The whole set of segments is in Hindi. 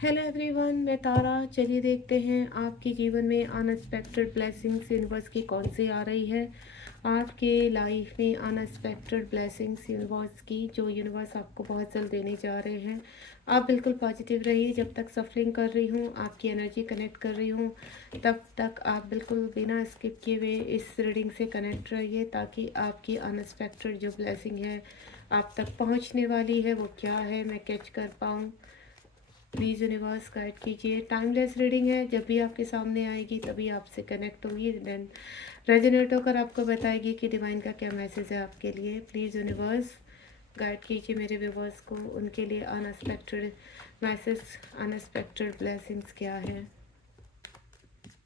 हेलो एवरीवन, मैं तारा। चलिए देखते हैं आपके जीवन में अनएक्सपेक्टेड ब्लेसिंग्स यूनिवर्स की कौन सी आ रही है। आपके लाइफ में अनएक्सपेक्टेड ब्लेसिंग्स यूनिवर्स की, जो यूनिवर्स आपको बहुत जल्द देने जा रहे हैं। आप बिल्कुल पॉजिटिव रहिए। जब तक सफरिंग कर रही हूँ, आपकी एनर्जी कनेक्ट कर रही हूँ, तब तक आप बिल्कुल बिना स्किप किए हुए इस रीडिंग से कनेक्ट रहिए, ताकि आपकी अनएक्सपेक्टेड जो ब्लेसिंग है आप तक पहुँचने वाली है, वो क्या है मैं कैच कर पाऊँ। प्लीज़ यूनिवर्स गाइड कीजिए। टाइमलेस रीडिंग है, जब भी आपके सामने आएगी तभी आपसे कनेक्ट होगी, देन रेजोनेट होकर आपको बताएगी कि डिवाइन का क्या मैसेज है आपके लिए। प्लीज़ यूनिवर्स गाइड कीजिए मेरे व्यूवर्स को, उनके लिए अनएक्सपेक्टेड मैसेज, अनएक्सपेक्टेड ब्लेसिंग्स क्या है।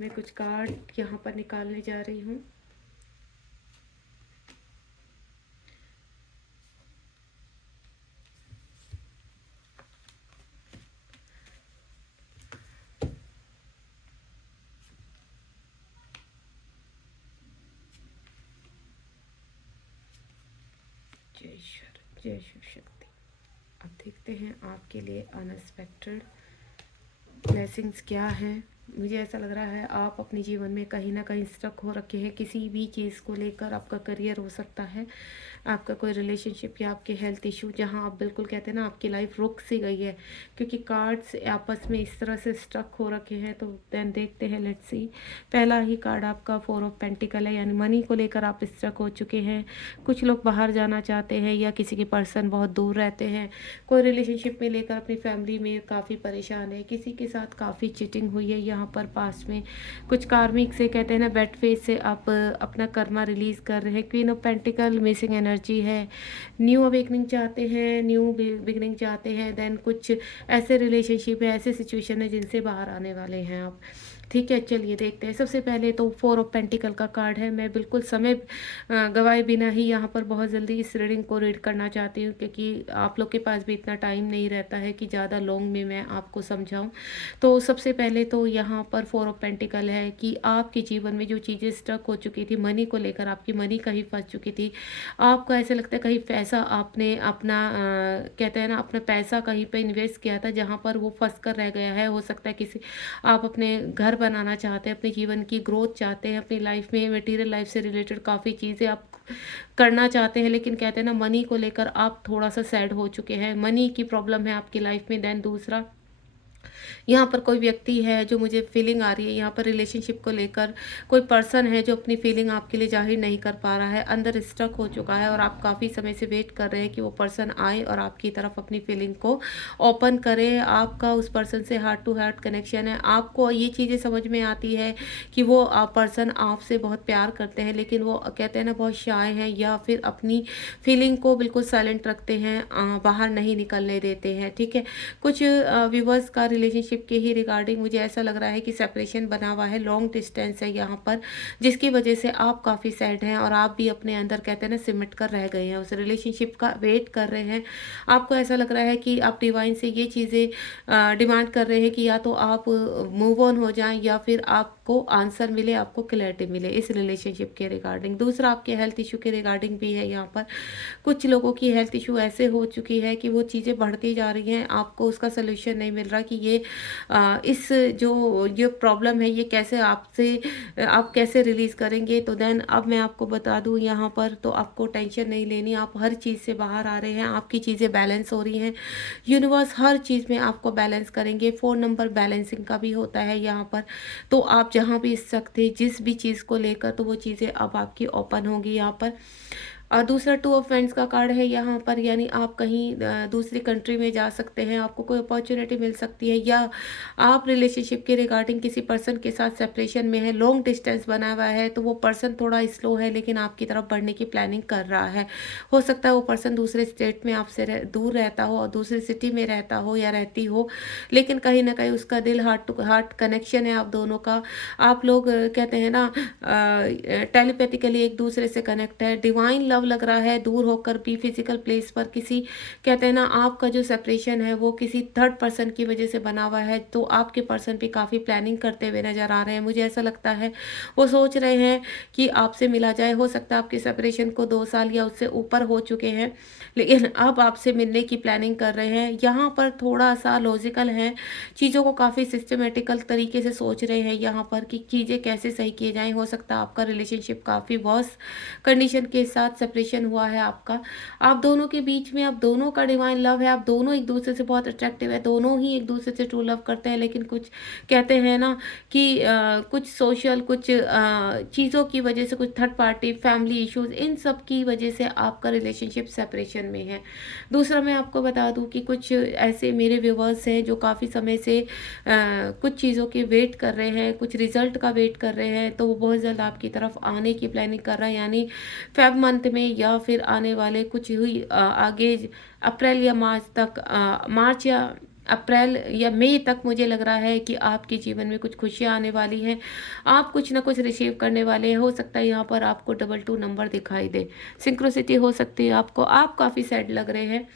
मैं कुछ कार्ड यहाँ पर निकालने जा रही हूँ। जय ईश्वर, जय शिव शक्ति। अब देखते हैं आपके लिए अनएक्सपेक्टेड ब्लेसिंग्स क्या हैं। मुझे ऐसा लग रहा है आप अपने जीवन में कहीं ना कहीं स्टक हो रखे हैं किसी भी चीज़ को लेकर। आपका करियर हो सकता है, आपका कोई रिलेशनशिप या आपके हेल्थ इशू, जहां आप बिल्कुल कहते हैं ना आपकी लाइफ रुक सी गई है, क्योंकि कार्ड्स आपस में इस तरह से स्टक हो रखे हैं। तो देन देखते हैं, लेट्स सी। पहला ही कार्ड आपका 4 ऑफ पेंटिकल है, यानी मनी को लेकर आप स्टक हो चुके हैं। कुछ लोग बाहर जाना चाहते हैं या किसी के पर्सन बहुत दूर रहते हैं। कोई रिलेशनशिप में लेकर अपनी फैमिली में काफ़ी परेशान है, किसी के साथ काफ़ी चीटिंग हुई है यहाँ पर पास में। कुछ कार्मिक से कहते हैं ना बेड फेस से आप अपना कर्मा रिलीज़ कर रहे हैं। Queen of pentacle missing energy है। न्यू अवेकनिंग चाहते हैं, न्यू बिगनिंग चाहते हैं। देन कुछ ऐसे रिलेशनशिप है, ऐसे सिचुएशन है जिनसे बाहर आने वाले हैं आप। ठीक है, चलिए देखते हैं। सबसे पहले तो 4 ऑफ पेंटिकल का कार्ड है। मैं बिल्कुल समय गवाए बिना ही यहाँ पर बहुत जल्दी इस रीडिंग को रीड करना चाहती हूँ, क्योंकि आप लोग के पास भी इतना टाइम नहीं रहता है कि ज़्यादा लॉन्ग में मैं आपको समझाऊँ। तो सबसे पहले तो यहाँ पर 4 ऑफ पेंटिकल है कि आपके जीवन में जो चीज़ें स्टक हो चुकी थी, मनी को लेकर आपकी मनी कहीं फंस चुकी थी। आपको ऐसा लगता है कहीं पैसा आपने अपना कहते हैं ना अपना पैसा कहीं पे इन्वेस्ट किया था, जहाँ पर वो फंस कर रह गया है। हो सकता है किसी आप अपने घर बनाना चाहते हैं, अपने जीवन की ग्रोथ चाहते हैं, अपनी लाइफ में मटेरियल लाइफ से रिलेटेड काफ़ी चीज़ें आप करना चाहते हैं, लेकिन कहते हैं ना मनी को लेकर आप थोड़ा सा सैड हो चुके हैं, मनी की प्रॉब्लम है आपकी लाइफ में। देन दूसरा, यहाँ पर कोई व्यक्ति है जो मुझे फीलिंग आ रही है, यहाँ पर रिलेशनशिप को लेकर कोई पर्सन है जो अपनी फीलिंग आपके लिए जाहिर नहीं कर पा रहा है, अंदर स्टक हो चुका है, और आप काफ़ी समय से वेट कर रहे हैं कि वो पर्सन आए और आपकी तरफ अपनी फीलिंग को ओपन करे। आपका उस पर्सन से हार्ट टू हार्ट कनेक्शन है। आपको ये चीज़ें समझ में आती है कि वो पर्सन आपसे बहुत प्यार करते हैं, लेकिन वो कहते हैं ना बहुत शाय हैं, या फिर अपनी फीलिंग को बिल्कुल साइलेंट रखते हैं, बाहर नहीं निकलने देते हैं। ठीक है, कुछ व्यूवर्स का रिलेशनशिप के ही रिगार्डिंग मुझे ऐसा लग रहा है कि सेपरेशन बना हुआ है, लॉन्ग डिस्टेंस है यहाँ पर, जिसकी वजह से आप काफ़ी सैड हैं और आप भी अपने अंदर कहते हैं ना सिमट कर रह गए हैं, उस रिलेशनशिप का वेट कर रहे हैं। आपको ऐसा लग रहा है कि आप डिवाइन से ये चीज़ें डिमांड कर रहे हैं कि या तो आप मूव ऑन हो जाएं, या फिर आपको आंसर मिले, आपको क्लैरिटी मिले इस रिलेशनशिप के रिगार्डिंग। दूसरा, आपके हेल्थ इशू के रिगार्डिंग भी है यहाँ पर। कुछ लोगों की हेल्थ इशू ऐसे हो चुकी है कि वो चीज़ें बढ़ती जा रही हैं, आपको उसका सलूशन नहीं मिल रहा कि ये इस जो ये प्रॉब्लम है ये कैसे आपसे आप कैसे रिलीज़ करेंगे। तो देन अब मैं आपको बता दूं यहाँ पर, तो आपको टेंशन नहीं लेनी, आप हर चीज़ से बाहर आ रहे हैं, आपकी चीज़ें बैलेंस हो रही हैं। यूनिवर्स हर चीज़ में आपको बैलेंस करेंगे। 4 नंबर बैलेंसिंग का भी होता है यहाँ पर। तो आप जहाँ भी स्टक थे जिस भी चीज़ को लेकर, तो वो चीज़ें अब आपकी ओपन होगी यहाँ पर। और दूसरा 2 ऑफ वैंड्स का कार्ड है यहाँ पर, यानी आप कहीं दूसरी कंट्री में जा सकते हैं, आपको कोई अपॉर्चुनिटी मिल सकती है, या आप रिलेशनशिप के रिगार्डिंग किसी पर्सन के साथ सेपरेशन में है, लॉन्ग डिस्टेंस बना हुआ है, तो वो पर्सन थोड़ा स्लो है लेकिन आपकी तरफ बढ़ने की प्लानिंग कर रहा है। हो सकता है वो पर्सन दूसरे स्टेट में आपसे दूर रहता हो और दूसरी सिटी में रहता हो या रहती हो, लेकिन कहीं ना कहीं उसका दिल हार्ट टू हार्ट कनेक्शन है आप दोनों का। आप लोग कहते हैं ना टेलीपैथिकली एक दूसरे से कनेक्ट है, डिवाइन लव लव लग रहा है, दूर होकर भी फिजिकल प्लेस पर किसी, कहते हैं ना, आपका जो सेपरेशन है वो किसी थर्ड पर्सन की वजह से बना हुआ है। तो आपके पर्सन भी काफ़ी प्लानिंग करते हुए नज़र आ रहे हैं। मुझे ऐसा लगता है वो सोच रहे हैं कि आपसे मिला जाए। हो सकता है आपके सेपरेशन को 2 साल या उससे ऊपर हो चुके हैं, लेकिन अब आपसे मिलने की प्लानिंग कर रहे हैं। यहाँ पर थोड़ा-सा लॉजिकल है, चीज़ों को काफ़ी सिस्टमैटिकल तरीके से सोच रहे हैं यहाँ पर कि चीज़ें कैसे सही किए जाएँ। हो सकता है आपका रिलेशनशिप काफ़ी वर्स्ट कंडीशन के साथ सेपरेशन हुआ है आपका। आप दोनों के बीच में, आप दोनों का डिवाइन लव है, आप दोनों एक-दूसरे से बहुत अट्रैक्टिव है, दोनों ही एक-दूसरे से ट्रू लव करते हैं, लेकिन कुछ, कहते हैं ना कि कुछ सोशल, कुछ चीज़ों की वजह से, कुछ थर्ड पार्टी, फैमिली इश्यूज़, इन सब की वजह से आपका रिलेशनशिप सेपरेशन में है। दूसरा मैं आपको बता दूँ कि कुछ ऐसे मेरे व्यूअर्स हैं जो काफ़ी समय से कुछ चीज़ों की वेट कर रहे हैं, कुछ रिज़ल्ट का वेट कर रहे हैं, तो वो बहुत जल्द आपकी तरफ आने की प्लानिंग कर रहा है, यानी फ़ेब मंथ में या फिर आने वाले कुछ हुई आगे अप्रैल या मार्च तक, मार्च या अप्रैल या मई तक मुझे लग रहा है कि आपके जीवन में कुछ खुशियाँ आने वाली हैं। आप कुछ ना कुछ रिसीव करने वाले हैं। हो सकता है यहाँ पर आपको 22 नंबर दिखाई दे। सिंक्रोसिटी हो सकती है आपको। आप काफ़ी सैड लग रहे हैं,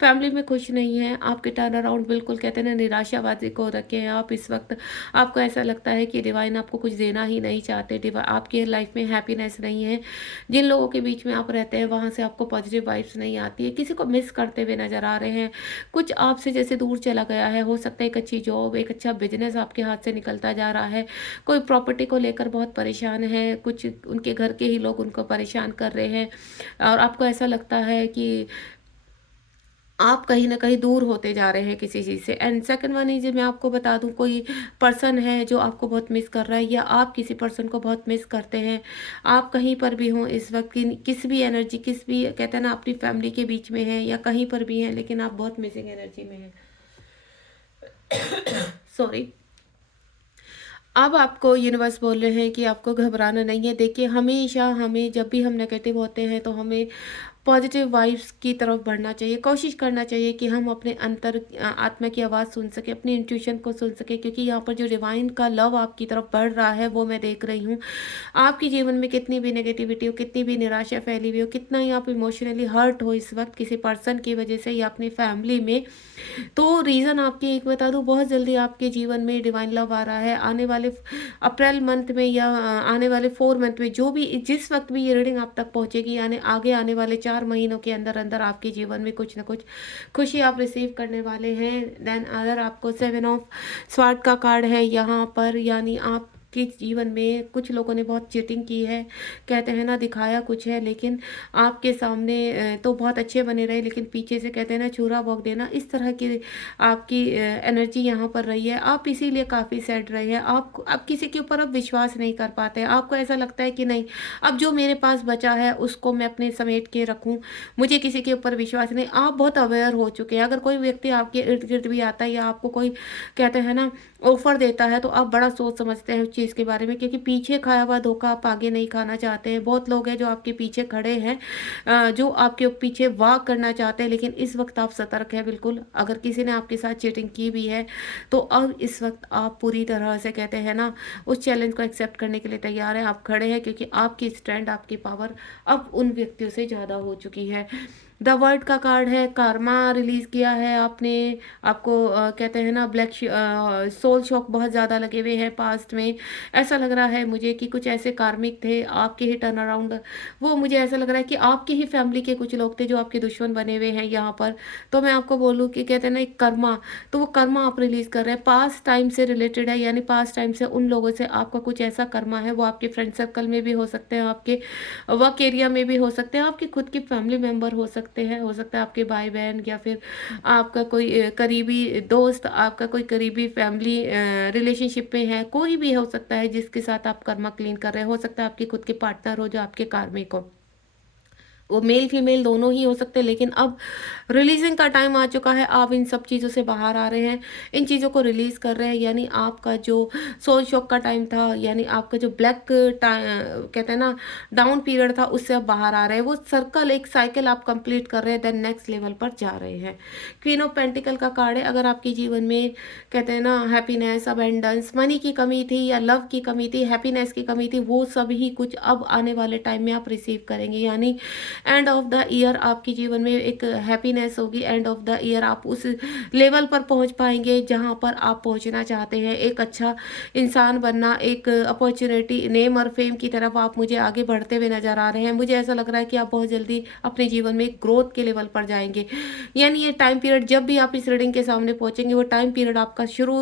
फैमिली में खुश नहीं हैं, आपके टर्न अराउंड बिल्कुल, कहते हैं ना, निराशावादी को रखे हैं आप इस वक्त। आपको ऐसा लगता है कि डिवाइन आपको कुछ देना ही नहीं चाहते, आपकी लाइफ में हैप्पीनेस नहीं है। जिन लोगों के बीच में आप रहते हैं वहाँ से आपको पॉजिटिव वाइब्स नहीं आती है, किसी को मिस करते हुए नज़र आ रहे हैं, कुछ आपसे जैसे दूर चला गया है। हो सकता है एक अच्छी जॉब, एक अच्छा बिजनेस आपके हाथ से निकलता जा रहा है। कोई प्रॉपर्टी को लेकर बहुत परेशान है, कुछ उनके घर के ही लोग उनको परेशान कर रहे हैं, और आपको ऐसा लगता है कि आप कहीं न कहीं दूर होते जा रहे हैं किसी चीज़ से। एंड सेकंड वन इज़, मैं आपको बता दूँ, कोई पर्सन है जो आपको बहुत मिस कर रहा है, या आप किसी पर्सन को बहुत मिस करते हैं। आप कहीं पर भी हों इस वक़्त, किस भी एनर्जी, किस भी, कहते हैं ना, अपनी फैमिली के बीच में हैं या कहीं पर भी हैं, लेकिन आप बहुत मिसिंग एनर्जी में हैं। सॉरी। अब आपको यूनिवर्स बोल रहे हैं कि आपको घबराना नहीं है। देखिए, हमेशा हमें, जब भी हम नेगेटिव होते हैं तो हमें पॉजिटिव वाइब्स की तरफ बढ़ना चाहिए। कोशिश करना चाहिए कि हम अपने अंतर आत्मा की आवाज़ सुन सकें, अपनी इंट्यूशन को सुन सकें, क्योंकि यहाँ पर जो डिवाइन का लव आपकी तरफ बढ़ रहा है वो मैं देख रही हूँ। आपके जीवन में कितनी भी नेगेटिविटी हो, कितनी भी निराशा फैली हुई हो, कितना ही आप इमोशनली हर्ट हो इस वक्त किसी पर्सन की वजह से या अपनी फैमिली में, तो रीज़न आपकी एक बता दूँ, बहुत जल्दी आपके जीवन में डिवाइन लव आ रहा है। आने वाले अप्रैल मंथ में या आने वाले 4 मंथ में, जो भी, जिस वक्त भी ये रीडिंग आप तक पहुँचेगी, यानी आगे आने वाले 4 महीनों के अंदर अंदर आपके जीवन में कुछ ना कुछ खुशी आप रिसीव करने वाले हैं। देन अगर आपको 7 ऑफ स्वॉर्ड का कार्ड है यहाँ पर, यानी आप के जीवन में कुछ लोगों ने बहुत चीटिंग की है, कहते हैं ना, दिखाया कुछ है, लेकिन आपके सामने तो बहुत अच्छे बने रहे, लेकिन पीछे से, कहते हैं ना, छुरा भोंक देना, इस तरह की आपकी एनर्जी यहाँ पर रही है। आप इसीलिए काफ़ी सैड रहे हैं। आप किसी के ऊपर अब विश्वास नहीं कर पाते हैं। आपको ऐसा लगता है कि नहीं, अब जो मेरे पास बचा है उसको मैं अपने समेट के रखूँ, मुझे किसी के ऊपर विश्वास नहीं। आप बहुत अवेयर हो चुके हैं। अगर कोई व्यक्ति आपके इर्द गिर्द भी आता है या आपको कोई, कहते हैं ना, ऑफ़र देता है, तो आप बड़ा सोच समझते हैं उस चीज़ के बारे में, क्योंकि पीछे खाया हुआ धोखा आप आगे नहीं खाना चाहते हैं। बहुत लोग हैं जो आपके पीछे खड़े हैं, जो आपके पीछे वार करना चाहते हैं, लेकिन इस वक्त आप सतर्क हैं बिल्कुल। अगर किसी ने आपके साथ चीटिंग की भी है तो अब इस वक्त आप पूरी तरह से, कहते हैं ना, उस चैलेंज को एक्सेप्ट करने के लिए तैयार हैं। आप खड़े हैं, क्योंकि आपकी स्ट्रेंथ, आपकी पावर अब उन व्यक्तियों से ज़्यादा हो चुकी है। द वर्ल्ड का कार्ड है, कारमा रिलीज़ किया है आपने। आपको कहते हैं ना, ब्लैक सोल शॉक बहुत ज़्यादा लगे हुए हैं पास्ट में। ऐसा लग रहा है मुझे कि कुछ ऐसे कार्मिक थे आपके ही टर्न अराउंड, वो मुझे ऐसा लग रहा है कि आपकी ही फैमिली के कुछ लोग थे जो आपके दुश्मन बने हुए हैं यहाँ पर। तो मैं आपको बोलूँ कि, कहते हैं ना, एक कर्मा, तो वो कर्मा आप रिलीज़ कर रहे हैं, पास्ट टाइम से रिलेटेड है, यानी पास्ट टाइम से उन लोगों से आपका कुछ ऐसा कर्मा है। वो आपके फ्रेंड सर्कल में भी हो सकते हैं, आपके वर्क एरिया में भी हो सकते हैं, आपकी खुद की फैमिली मेम्बर हो सकते हैं, हो सकता है आपके भाई बहन, या फिर आपका कोई करीबी दोस्त, आपका कोई करीबी फैमिली रिलेशनशिप में है, कोई भी हो सकता है जिसके साथ आप कर्मा क्लीन कर रहे हो सकता है आपके खुद के पार्टनर हो जो आपके कार्मिक हो, वो मेल फीमेल दोनों ही हो सकते हैं। लेकिन अब रिलीजिंग का टाइम आ चुका है, आप इन सब चीज़ों से बाहर आ रहे हैं, इन चीज़ों को रिलीज़ कर रहे हैं, यानी आपका जो सोल शॉक का टाइम था, यानी आपका जो ब्लैक कहते हैं ना, डाउन पीरियड था, उससे अब बाहर आ रहे हैं। वो सर्कल, एक साइकिल आप कंप्लीट कर रहे हैं, देन नेक्स्ट लेवल पर जा रहे हैं। क्वीन ऑफ पेंटिकल का कार्ड है। अगर आपके जीवन में, कहते हैं ना, हैप्पीनेस, अबेंडेंस, मनी की कमी थी या लव की कमी थी, हैप्पीनेस की कमी थी, वो सभी कुछ अब आने वाले टाइम में आप रिसीव करेंगे। यानी एंड ऑफ द ईयर आपके जीवन में एक हैप्पीनेस होगी। एंड ऑफ द ईयर आप उस लेवल पर पहुंच पाएंगे जहां पर आप पहुंचना चाहते हैं। एक अच्छा इंसान बनना, एक अपॉर्चुनिटी, नेम और फेम की तरफ आप मुझे आगे बढ़ते हुए नजर आ रहे हैं। मुझे ऐसा लग रहा है कि आप बहुत जल्दी अपने जीवन में ग्रोथ के लेवल पर जाएंगे। यानी ये टाइम पीरियड जब भी आप इस रीडिंग के सामने पहुंचेंगे, वो टाइम पीरियड आपका शुरू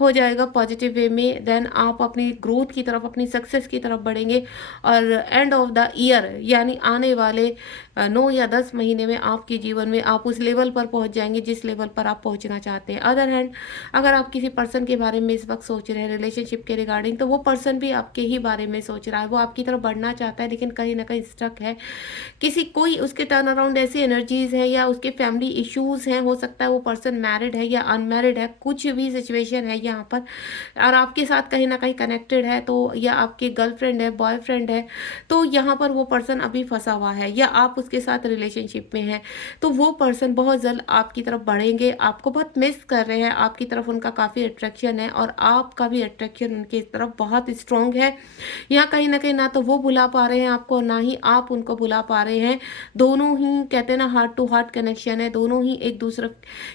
हो जाएगा पॉजिटिव वे में। देन आप अपनी ग्रोथ की तरफ, अपनी सक्सेस की तरफ बढ़ेंगे। और एंड ऑफ द ईयर यानी आने वाले 9 या 10 महीने में आपके जीवन में आप उस लेवल पर पहुंच जाएंगे जिस लेवल पर आप पहुंचना चाहते हैं। अदर हैंड, अगर आप किसी पर्सन के बारे में इस वक्त सोच रहे हैं रिलेशनशिप के रिगार्डिंग, तो वो पर्सन भी आपके ही बारे में सोच रहा है। वो आपकी तरफ बढ़ना चाहता है लेकिन कहीं ना कहीं स्टक है। किसी कोई उसके टर्न अराउंड ऐसी एनर्जीज है या उसके फैमिली इश्यूज हैं। हो सकता है वो पर्सन मैरिड है या अनमैरिड है, कुछ भी सिचुएशन है यहाँ पर, और आपके साथ कहीं ना कहीं कनेक्टेड है, तो या आपके गर्लफ्रेंड है, बॉयफ्रेंड है, तो यहाँ पर वो पर्सन अभी फंसा हुआ है या आप उसके साथ रिलेशनशिप में है, तो वो पर्सन बहुत जल्द आपकी तरफ बढ़ेंगे। आपको बहुत मिस कर रहे हैं, आपकी तरफ उनका काफ़ी अट्रैक्शन है और आपका भी अट्रैक्शन उनकी तरफ बहुत स्ट्रॉन्ग है। यहाँ कहीं ना तो वो बुला पा रहे हैं आपको, ना ही आप उनको बुला पा रहे हैं। दोनों ही कहते हैं ना, हार्ट टू हार्ट कनेक्शन है। दोनों ही एक दूसरे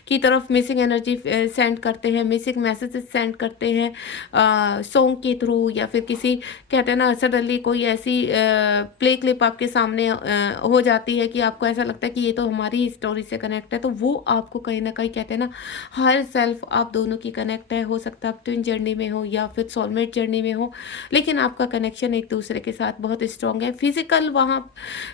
की तरफ मिसिंग एनर्जी सेंड करते हैं, मिसिंग मैसेजेस सेंड करते हैं सॉन्ग के थ्रू, या फिर किसी कहते हैं ना सडनली कोई ऐसी प्ले क्लिप आपके सामने हो जाती है कि आपको ऐसा लगता है कि ये तो हमारी स्टोरी से कनेक्ट है, तो वो आपको कहीं ना कहीं कहते हैं ना हायर सेल्फ, आप दोनों की कनेक्ट है। हो सकता है आप ट्विन जर्नी में हो या फिर सोलमेट जर्नी में हो, लेकिन आपका कनेक्शन एक दूसरे के साथ बहुत स्ट्रांग है। फिजिकल, वहाँ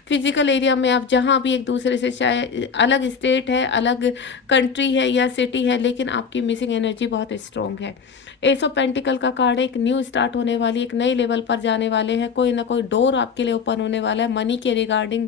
फिजिकल एरिया में आप जहाँ भी एक दूसरे से, चाहे अलग स्टेट है, अलग कंट्री है या सिटी है, लेकिन आपकी मिसिंग एनर्जी बहुत स्ट्रांग है। एस ऑफ पेंटिकल का कार्ड है, एक न्यू स्टार्ट होने वाली, एक नए लेवल पर जाने वाले हैं। कोई ना कोई डोर आपके लिए ओपन होने वाला है मनी के रिगार्डिंग।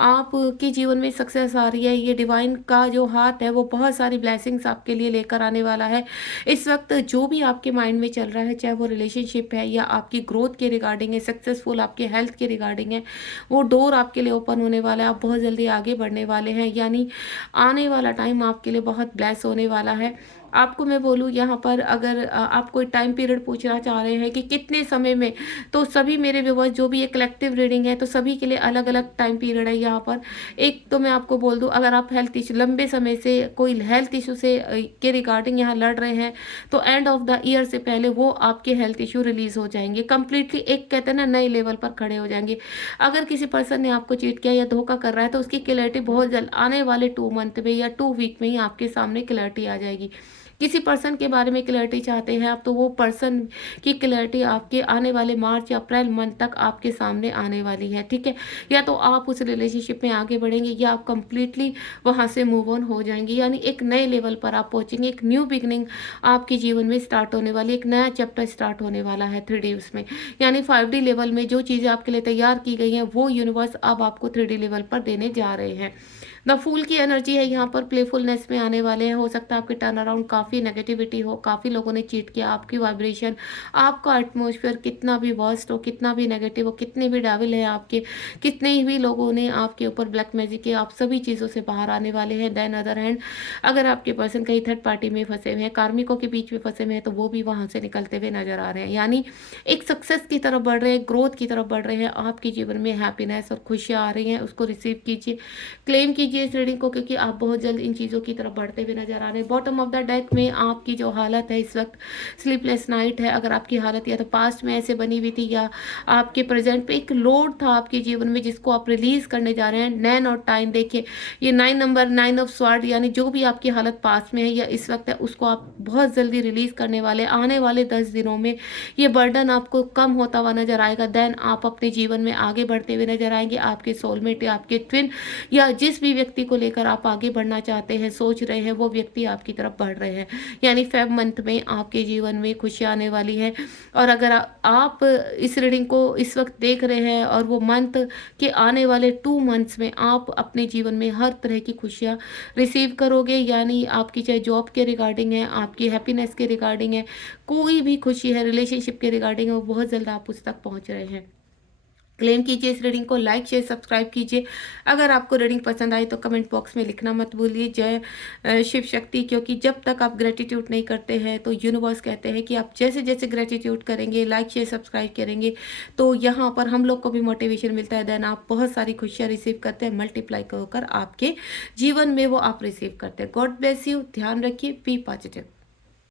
आपके जीवन में सक्सेस आ रही है। ये डिवाइन का जो हाथ है वो बहुत सारी ब्लेसिंग्स आपके लिए लेकर आने वाला है। इस वक्त जो भी आपके माइंड में चल रहा है, चाहे वो रिलेशनशिप है या आपकी ग्रोथ के रिगार्डिंग है, सक्सेसफुल आपके हेल्थ के रिगार्डिंग है, वो डोर आपके लिए ओपन होने वाला है। आप बहुत जल्दी आगे बढ़ने वाले हैं, यानी आने वाला टाइम आपके लिए बहुत ब्लेस होने वाला है। आपको मैं बोलूँ यहाँ पर, अगर आप कोई टाइम पीरियड पूछना चाह रहे हैं कि कितने समय में, तो सभी मेरे व्यूवर्स, जो भी एक कलेक्टिव रीडिंग है, तो सभी के लिए अलग अलग टाइम पीरियड है यहाँ पर। एक तो मैं आपको बोल दूँ, अगर आप हेल्थ इशू, लंबे समय से कोई हेल्थ इशू से के रिगार्डिंग यहाँ लड़ रहे हैं, तो एंड ऑफ द ईयर से पहले वो आपके हेल्थ इशू रिलीज हो जाएंगे कंप्लीटली, एक कहते हैं ना नए लेवल पर खड़े हो जाएंगे। अगर किसी पर्सन ने आपको चीट किया या धोखा कर रहा है, तो उसकी क्लैरिटी बहुत जल्द आने वाले 2 मंथ में या 2 वीक में ही आपके सामने क्लैरिटी आ जाएगी। किसी पर्सन के बारे में क्लैरिटी चाहते हैं आप, तो वो पर्सन की क्लैरिटी आपके आने वाले मार्च या अप्रैल मंथ तक आपके सामने आने वाली है, ठीक है। या तो आप उस रिलेशनशिप में आगे बढ़ेंगे या आप कंप्लीटली वहां से मूव ऑन हो जाएंगे, यानी एक नए लेवल पर आप पहुंचेंगे। एक न्यू बिगनिंग आपके जीवन में स्टार्ट होने वाली, एक नया चैप्टर स्टार्ट होने वाला है 3D उसमें, यानी 5D लेवल में जो चीज़ें आपके लिए तैयार की गई हैं, वो यूनिवर्स अब आपको 3D लेवल पर देने जा रहे हैं। द फूल की एनर्जी है यहाँ पर, प्लेफुलनेस में आने वाले हैं। हो सकता है आपके टर्न अराउंड काफ़ी नेगेटिविटी हो, काफ़ी लोगों ने चीट किया, आपकी वाइब्रेशन, आपका एटमॉस्फेयर कितना भी वर्स्ट हो, कितना भी नेगेटिव हो, कितने भी डेविल है आपके, कितने भी लोगों ने आपके ऊपर ब्लैक मैजिक किया, आप सभी चीज़ों से बाहर आने वाले हैं। देन अदर हैंड, अगर आपके पर्सन कहीं थर्ड पार्टी में फंसे हुए हैं, कार्मिकों के बीच में फंसे हुए हैं, तो वो भी वहाँ से निकलते हुए नजर आ रहे हैं, यानी एक सक्सेस की तरफ बढ़ रहे हैं, ग्रोथ की तरफ बढ़ रहे हैं। आपके जीवन में हैप्पीनेस और खुशियाँ आ रही हैं, उसको रिसीव कीजिए, क्लेम कीजिए इस रीडिंग को, क्योंकि आप बहुत जल्द इन चीज़ों की तरफ बढ़ते हुए नजर आ रहे हैं। बॉटम ऑफ द डेक में आपकी जो हालत है इस वक्त, स्लीपलेस नाइट है। अगर आपकी हालत या तो पास्ट में ऐसे बनी हुई थी या आपके प्रेजेंट पे एक लोड था आपके जीवन में जिसको आप रिलीज करने जा रहे हैं, 9 और टाइम देखिए, ये 9 नंबर, 9 ऑफ स्वॉर्ड, यानी जो भी आपकी हालत पास्ट में है या इस वक्त है, उसको आप बहुत जल्दी रिलीज करने वाले। आने वाले 10 दिनों में ये बर्डन आपको कम होता हुआ नजर आएगा। देन आप अपने जीवन में आगे बढ़ते हुए नजर आएंगे। आपके सोलमेट या आपके ट्विन या जिस भी व्यक्ति को लेकर आप आगे बढ़ना चाहते हैं, सोच रहे हैं, वो व्यक्ति आपकी तरफ बढ़ रहे हैं, यानी फेब मंथ में आपके जीवन में खुशियाँ आने वाली है। और अगर आप इस रीडिंग को इस वक्त देख रहे हैं और वो मंथ के आने वाले 2 मंथ्स में आप अपने जीवन में हर तरह की खुशियाँ रिसीव करोगे, यानी आपकी चाहे जॉब के रिगार्डिंग है, आपकी हैप्पीनेस के रिगार्डिंग है, कोई भी खुशी है, रिलेशनशिप के रिगार्डिंग है, वो बहुत जल्द आप उस तक पहुँच रहे हैं। क्लेम कीजिए इस रीडिंग को, लाइक शेयर सब्सक्राइब कीजिए। अगर आपको रीडिंग पसंद आई तो कमेंट बॉक्स में लिखना मत भूलिए जय शिव शक्ति, क्योंकि जब तक आप ग्रेटिट्यूड नहीं करते हैं तो यूनिवर्स कहते हैं कि आप जैसे जैसे ग्रेटिट्यूड करेंगे, लाइक शेयर सब्सक्राइब करेंगे, तो यहाँ पर हम लोग को भी मोटिवेशन मिलता है। देन आप बहुत सारी खुशियाँ रिसीव करते हैं, मल्टीप्लाई होकर आपके जीवन में वो आप रिसीव करते हैं। गॉड ब्लेस यू, ध्यान रखिए, बी पॉजिटिव।